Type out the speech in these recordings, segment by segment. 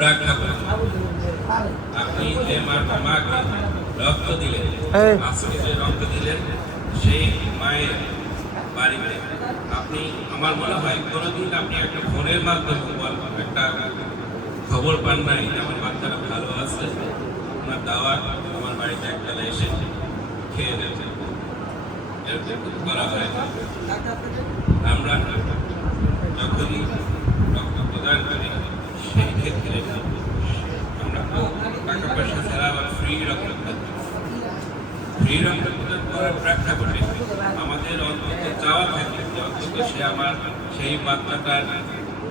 প্রেক্ষাপট আপনি যে মাকে রক্ত দিলেন, আজকে যে রক্ত দিলেন সেই মায়ের বাড়িতে আপনি, আমার মনে হয় কোনোদিন আপনি একটা ফোনের মাধ্যমে একটা খবর পান নাই যে আমার বাচ্চারা ভালো আছে, ওনার দাওয়াত আমার বাড়িতে একটা এসে খেয়ে দেবে, এরকম করা হয়। আমরা যখনই রক্ত প্রদান করি সেই ক্ষেত্রে আমরা টাকা পয়সা ছাড়া আবার ফ্রি রক্ত প্রদান করার প্রেক্ষাপটে আমাদের অন্তত চাওয়া থাকে যে অন্তত সে আমার সেই বাচ্চাটার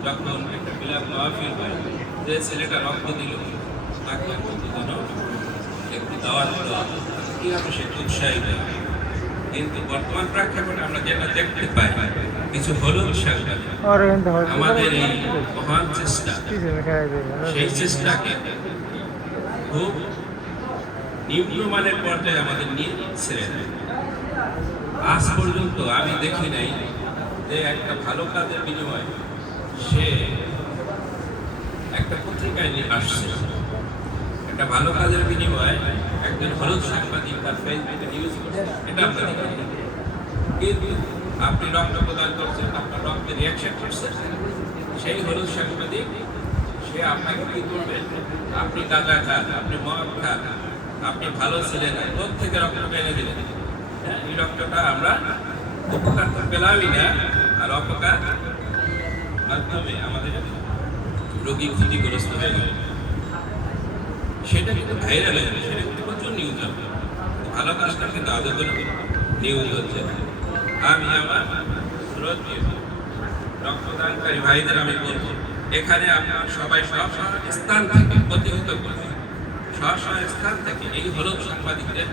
যখন একটা বিলাপ মাহফিল হয়, যে ছেলেটা রক্ত দিল তাকে অন্তত যেন একটু দাওয়াত দেওয়া কীভাবে সে উৎসাহিত। কিন্তু বর্তমান প্রেক্ষাপটে আমরা যেটা দেখতে পাই কিছু হলুদ সাংবাদিক আমাদের এই মহান চেষ্টা, সেই চেষ্টাকে খুব নিম্নমানের পর্যায়ে আমাদের নিয়ে ছেড়ে দেয়। আজ পর্যন্ত আমি দেখি নাই যে একটা ভালো কাজের বিনিময়ে সে একটা পত্রিকায় নিয়ে আসছে, একটা ভালো কাজের বিনিময়ে একজন হলুদ সাংবাদিক তার ফেসবুকে নিউজ করছে, এটা আমরা দেখি। কিন্তু আপনি রক্ত প্রদান করছেন, আপনার রক্তে রিয়াকশন করছেন, সেই হলুদ সাংবাদিক সে আপনাকে কি করবেন, আপনি গাঁজা খান, আপনি মদ খান, আপনি ভালো ছিলেন, কোথা থেকে রক্তটা এনে দিলেন? এই রক্তটা আমরা উপকার তো পেলামই না, আর অপকার মাধ্যমে আমাদের রোগী ক্ষতিগ্রস্ত হয়ে গেল। সেটা কিন্তু ভাইরাল হয়ে যাবে, সেটা কিন্তু প্রচুর নিউজ হবে। ভালো কাজটা কিন্তু আদৌ কোনো নিউজ হচ্ছে না। আমি আমার শ্রদ্ধেয় রক্তদানকারী ভাইদের আমি বলবো, এখানে আপনার সবাই সব স্থান থেকে প্রতিহত করবে, সব স্থান থেকে এই হলুদ সাংবাদিকদের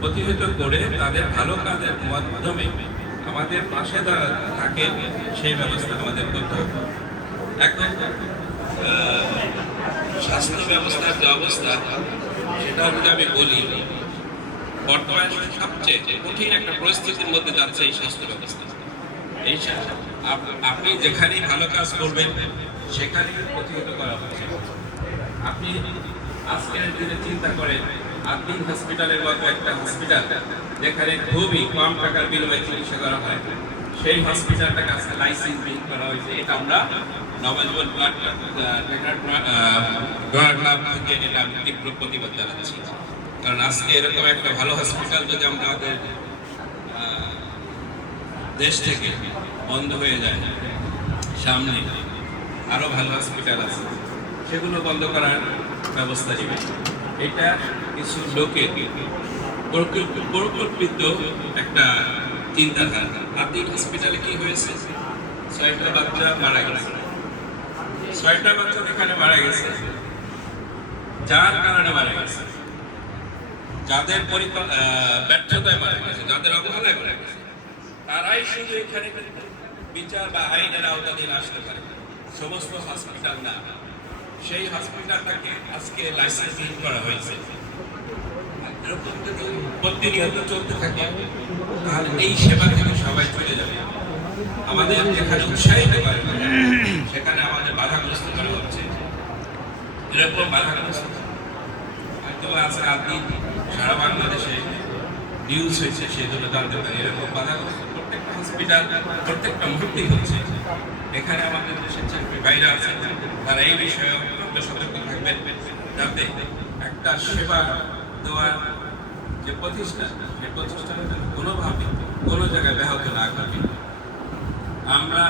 প্রতিহত করে তাদের ভালো কাজের মাধ্যমে আমাদের পাশে থাকে সেই ব্যবস্থা আমাদের করতে হবে। এখন স্বাস্থ্য ব্যবস্থার যে অবস্থা সেটা যদি আমি বলি, বর্তমানে সবচেয়ে কঠিন একটা পরিস্থিতির মধ্যে যাচ্ছে এই স্বাস্থ্য ব্যবস্থা। এই আপনি যেখানেই ভালো কাজ করবেন সেখানেই প্রতিহত করা হচ্ছে। আপনি আজকের দিনে চিন্তা করেন, আদিন হসপিটালের মতো একটা হসপিটাল যেখানে খুবই কম টাকার বিনিময়ে চিকিৎসা করা হয়, সেই হসপিটালটাকে আজকে লাইসেন্সিং করা হয়েছে। এটা আমরা নবজীবন ব্লাড ক্লাব থেকে এটা আমি তীব্র প্রতিবাদ জানাচ্ছি। কারণ আজকে এরকম একটা ভালো হসপিটাল যদি আমাদের দেশ থেকে বন্ধ হয়ে যায়, সামনে আরো ভালো হসপিটাল আছে, সেগুলো বন্ধ করার ব্যবস্থা নেবে। এটা কিছু লোকের পরিকল্পিত একটা চিন্তাধারা। আদিন হসপিটালে কি হয়েছে, 6টা বাচ্চা মারা গেছে, 6টা বাচ্চা এখানে মারা গেছে। যার কারণে মারা গেছে, যাদের ব্যর্থতায় মারা গেছে, যাদের অবহেলায় মারা গেছে, তারাই শুধু এখানে বিচার বা আইনের আওতাধীন আসতে পারে, সমস্ত হসপিটাল না। সেই হসপিটালটাকে আজকে লাইসেন্সিং করা হয়েছে। এরকম যদি প্রতিনিয়ত চলতে থাকে তাহলে এই সেবা থেকে সবাই চলে যাবে। আমাদের যেখানে উৎসাহিত করে সেখানে আমাদের বাধাগ্রস্ত করা হচ্ছে। এরকম বাধাগ্রস্ত হয়তো আজকে আপনি সারা বাংলাদেশে নিউজ হয়েছে, সেগুলো জানতে পারি। এরকম বাধাগ্রস্ত প্রত্যেকটা হসপিটাল প্রত্যেকটা মুহূর্তেই হচ্ছে। এখানে আমাদের দেশের চাকরি বাইরে আছে, তারা এই বিষয়ে অত্যন্ত সতর্ক থাকবেন যাতে একটা সেবা দেওয়ার যে প্রতিষ্ঠান, সেই প্রতিষ্ঠানটা কোনোভাবে কোনো জায়গায় ব্যাহত না ঘটে। আমরা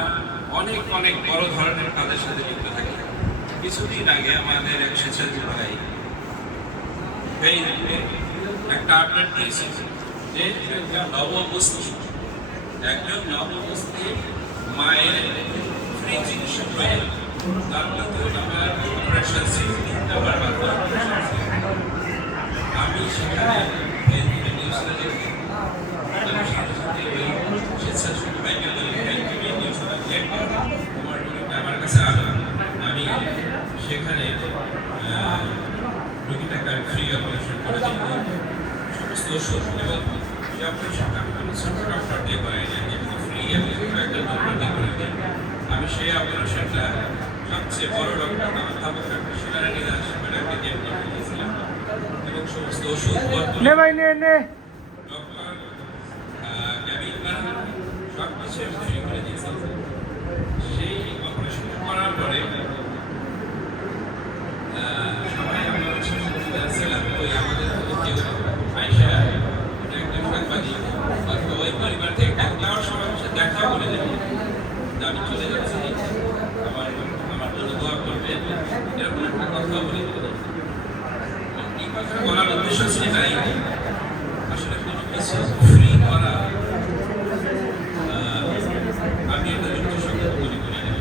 অনেক অনেক বড় ধরনের কাজের সাথে যুক্ত থাকি। কিছুদিন আগে আমাদের এক স্বেচ্ছাসেবী ভাই ফেসবুকে একটা আপডেট দিয়েছে যে একজন নবমুসলিম মায়ের ফ্রি চিকিৎসা প্রয়োজন, তার মধ্যে আমার অপারেশন আমি সেখানে ফেসবুকে নিউজটা দেখি, আমি সাথে সাথে ওই স্বেচ্ছাসেবী ভাইকে বলি, তুমি নিউজটা আমার কাছে আনো। আমি সেখানে রোগীটাকে ফ্রি অপারেশন করেছি, সমস্ত ওষুধ এবং সেই অপারেশনটা আমি কোনো ছোট ডক্টর দিয়ে করাই না, যেহেতু ফ্রি আমি একজন ডক্টর দিয়ে করে দিই। আমি সেই অপারেশনটা সবচেয়ে বড় ডক্টর অধ্যাপক ডক্টর শিলারানী দাস ম্যাডামকে নিয়োগ দিয়েছিলাম এবং সমস্ত ওষুধপত্র ডক্টর ক্যাবিন সব কিছু তৈরি করে দিয়েছিলাম। সেই অপারেশন করার পরে সবাই আমরা ছিলাম ওই আমাদের কেউ আয়সা একজন সাংবাদিক ওই পরিবার থেকে যাওয়ার সময় দেখা বলে দেবে আমি চলে যাচ্ছি, আমার জন্য দোয়া করবে, এরকম একটা কথা বলে দেবে। এই কথা বলার উদ্দেশ্য সেটাই, আসলে কোনো কিছু ফ্রি করা আমি একটা যুক্তিসঙ্গত মনে করি না।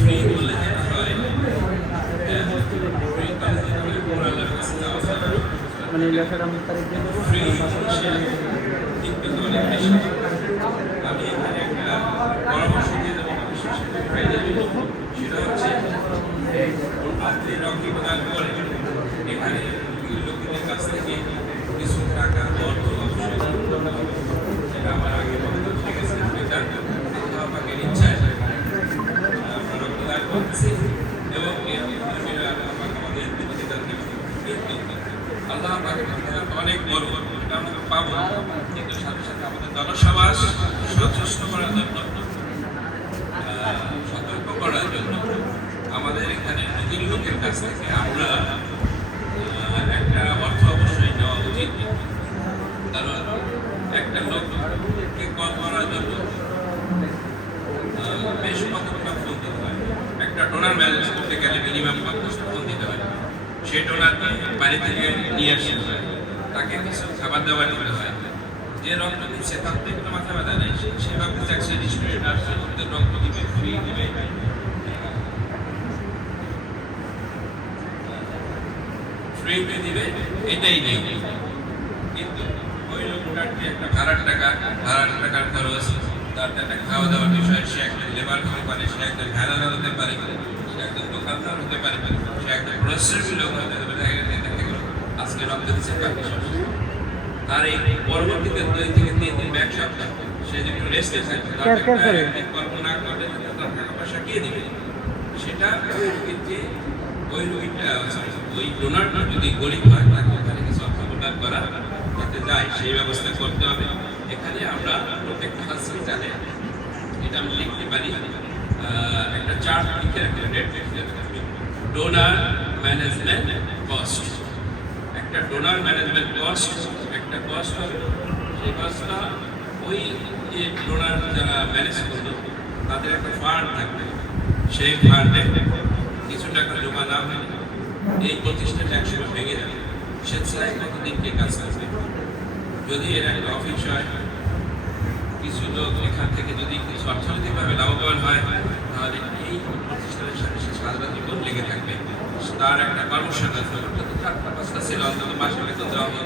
ফ্রি বললে যেটা হয় ফ্রি কাজে কোরআনের কাছে যাওয়া মানে লেখাটা আমি তারিখ দিয়ে দেবো। ফ্রি কিন্তু অনেক বেশি। আমি এখানে একটা পরামর্শ দিয়ে দেবো সেটা হচ্ছে আপনি রকি প্রদান করেন এখানে লোকেদের কাছ থেকে কিছু টাকা অর্থ সেটা আমার আগে বক্তব্য ঠিক আছে, এটা আমাকে ইচ্ছায় আমরা রক্তদান করতেছি এবং আমাদের আল্লাহ অনেক বড় এটা আমরা পাবো, কিন্তু সাথে সাথে আমাদের জনসমাজ সচেষ্ট করার জন্য সতর্ক করার জন্য আমাদের এখানে নদীর লোকের কাছ থেকে আমরা একটা অর্থ অবশ্যই নেওয়া উচিত। কারণ একটা লোককে কল করার জন্য বেশ কতটা ফোন দিতে হয়, একটা ডোনার ম্যানেজ করতে গেলে মিনিমাম 50টা ফোন দিতে হয়। সেই ডোনারকে বাড়ি থেকে নিয়ে আসতে হয়, তাকে কিছু খাবার দাবার দিতে হয়। যে রক্ত দিচ্ছে তার থেকে কোনো মাথা ব্যথা নেই, সে ভাবতে চাচ্ছে স্টুডেন্ট আসছে ওদের রক্ত দিবে, ফ্রি দিবে, ফ্রিতে দিবে, এটাই নেই। কিন্তু ওই লোকটার যে একটা ভাড়ার টাকার খরচ, তার একটা খাওয়া দাওয়ার বিষয়, সে একটা লেবার হতে পারে, সে একজন ভ্যানার হতে পারে, সে একজন দোকানদার হতে পারে, সে একজন প্রশ্রমী লোক হতে পারে। আজকে রক্ত দিচ্ছে তার এই পরবর্তীতে 2 থেকে 3 দিন এক সপ্তাহ সে যদি রেস্টে থাকবে, কল্পনা করবে তার টাকা পয়সা কে দিবে, সেটা যে ওই রোগীটা ওই ডোনারটা যদি গরিব হয় তাকে ওখানে কিছু অর্থ প্রদান করা করতে যায়, সেই ব্যবস্থা করতে হবে। এখানে আমরা প্রত্যেকটা হসপিটালে এটা আমি লিখতে পারি, একটা চার্ট লিখে রাখতে ডোনার ম্যানেজমেন্ট কস্ট, একটা ডোনার ম্যানেজমেন্ট কস্ট, একটা কস্ট হবে। সেই কস্টটা ওই যে ডোনার যারা ম্যানেজ করলো তাদের একটা ফান্ড থাকবে, সেই ফান্ডে কিছু টাকা জমা না হলে এই প্রতিষ্ঠানটা একসময় ভেঙে যাবে। স্বেচ্ছায় কতদিন কে কাজ করবে, যদি এর একটা অফিস হয়, কিছু লোক এখান থেকে যদি কিছু অর্থনৈতিকভাবে লাভবান হয়, তাহলে এই প্রতিষ্ঠানের সাথে সে সারা জীবন লেগে থাকবে। তার একটা কর্মসংস্থান ছিল, অন্তত মাসে বেতন দেওয়া হবে।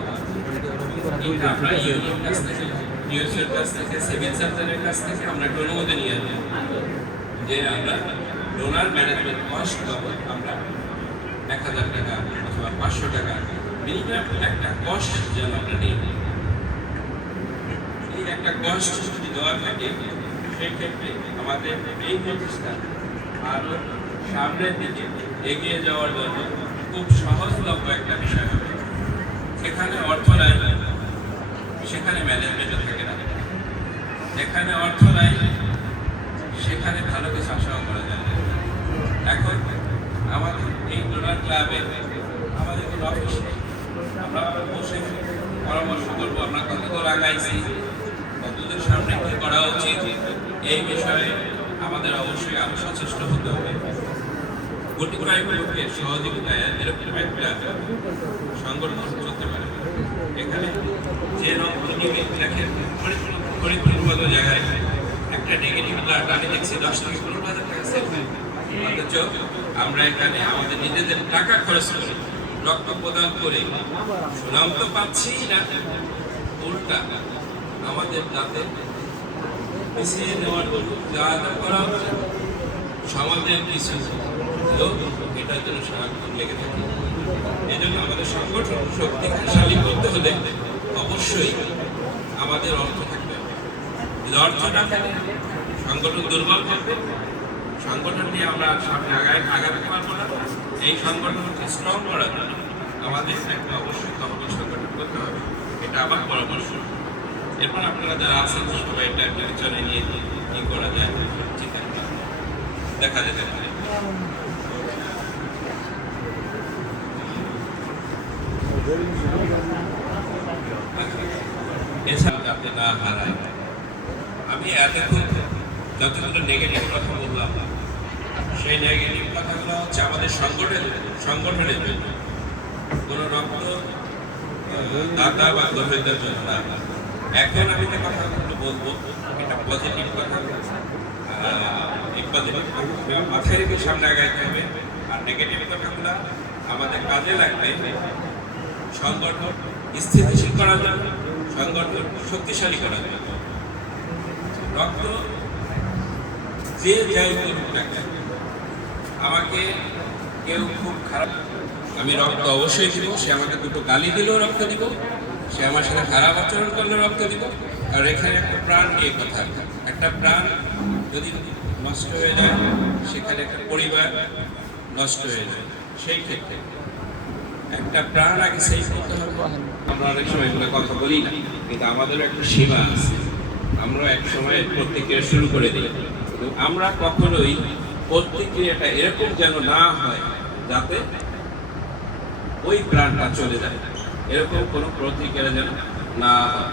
আমরা ইউনিয়নের কাছ থেকে, ইউএসএর কাছ থেকে, সিভিল সার্জনের কাছ থেকে আমরা একটা অনুমতি নিয়ে আসবো যে আমরা ডোনার ম্যানেজমেন্ট কস্ট পাবো, আমরা 1000 টাকা অথবা 500 টাকা মিনিমাম একটা কস্ট যেন আমরা নিই। এই একটা কস্ট যদি দেওয়া থাকে, সেই ক্ষেত্রে আমাদের এই প্রতিষ্ঠান আরও সামনের দিকে এগিয়ে যাওয়ার জন্য খুব সহজলভ্য একটা বিষয় হবে। সেখানে অর্থ নাই, সেখানে ম্যানেজমেন্টও থাকে না। যেখানে অর্থ নাই সেখানে ভালো কিছু আশাও করা যায় না। এখন আমাদের এই ডোনার ক্লাবে আমাদের কোনো অফিস নেই, আমরা বসে পরামর্শ করবো আমরা কতদূর আগাইছি, কতদূর সামনে কি করা উচিত, এই বিষয়ে আমাদের অবশ্যই আরো সচেষ্ট হতে হবে। কোটি কয়েক লোকের সহযোগিতায় এরকম একটা সংগঠন চলতে পারে। এখানে যে রক্তনিকে দেখেন পরিপূর্ণ জায়গায় একটা নেগেটিভ ব্লাড আমি দেখছি 10 থেকে 15,000 টাকা সেল হয়, অথচ আমরা এখানে আমাদের নিজেদের টাকা খরচ করে রক্ত প্রদান করে সুনাম তো পাচ্ছি না, উল্টা আমাদের যাতে পিছিয়ে নেওয়ার জন্য যা যা করা হচ্ছে সমাজের কিছু লোক এটার জন্য সারাক্ষণ লেগে থাকে। এই জন্য আমাদের সংগঠন শক্তিশালী করতে হলে অবশ্যই আমাদের অর্থ থাকবে হবে। যদি অর্থ না থাকে সংগঠন দুর্বল হবে, সংগঠন নিয়ে আমরা সামনে আগাতে পারবো না। এই সংগঠনকে স্ট্রং করার জন্য আমাদের একটা অবশ্যই তহবিল সংগঠন করতে হবে, এটা আমার পরামর্শ। এরপর আপনারা যারা আছেন সবাই এটা বিবেচনায় নিয়ে কি করা যায় চিন্তা দেখা যেতে পারে। এছাড়া যাতে না হারায়, আমি এতক্ষণ যতগুলো নেগেটিভ কথা বললাম, সেই নেগেটিভ কথাগুলো হচ্ছে আমাদের সংগঠনের জন্য, কোনো রক্ত দাতা বা গ্রহীতার জন্য না। এখন আমি যে কথাগুলো বলবো এটা পজিটিভ কথা, এই পজিটিভ মাথায় রেখে সামনে আগাইতে হবে। আর নেগেটিভ কথাগুলো আমাদের কাজে লাগবে সংগঠন স্থিতিশীল করার জন্য, সংগঠন শক্তিশালী করার জন্য। রক্ত যে যাই করুক না কেন, আমাকে কেউ খুব খারাপ, আমি রক্ত অবশ্যই দিব। সে আমাকে দুটো গালি দিলেও রক্ত দিব, সে আমার সাথে খারাপ আচরণ করলেও রক্ত দিব। আর এখানে একটা প্রাণ নিয়ে কথা, একটা প্রাণ যদি নষ্ট হয়ে যায়, সেখানে একটা পরিবার নষ্ট হয়ে যায়। সেই ক্ষেত্রে একটা প্রাণ আগে সেভ করতে হবে। আমরা অনেক সময় এগুলো কথা বলি না, কিন্তু আমাদেরও একটা সীমা আছে। আমরা এক সময় প্রতিক্রিয়া শুরু করে দিই, কিন্তু আমরা কখনোই প্রতিক্রিয়াটা এরকম যেন না হয় যাতে ওই প্রাণটা চলে যায়, এরকম কোনো প্রতিক্রিয়া যেন না হয়।